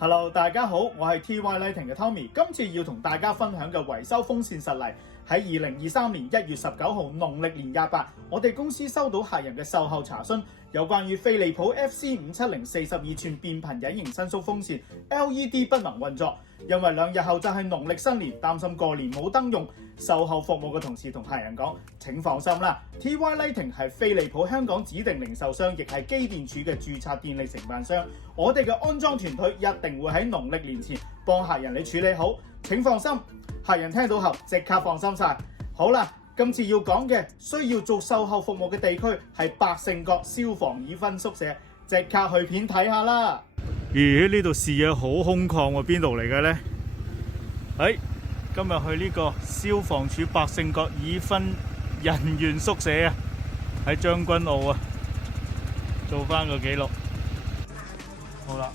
Hello， 大家好，我係 TY Lighting 嘅 Tommy， 今次要同大家分享嘅維修風扇實例，喺2023年1月19號農曆年28，我哋公司收到客人嘅售後查詢，有關於飛利浦 FC570 42寸變頻隱形伸縮風扇 LED 不能運作，因為2日後就係農曆新年，擔心過年冇燈用。售後服務嘅同事同客人講：請放心啦 ，TY Lighting 係飛利浦香港指定零售商，亦係機電署嘅註冊電力承辦商。我哋嘅安裝團隊一定會喺農曆年前幫客人你處理好，請放心。客人聽到後即刻放心晒。好啦，今次要講嘅需要做售後服務嘅地區係百勝角消防已婚宿舍，即刻去片睇下啦。咦，呢度視野好空曠喎，邊度嚟嘅呢？今日去呢個消防處百勝角已婚人員宿舍啊，喺將軍澳啊，做翻個記錄。好啦。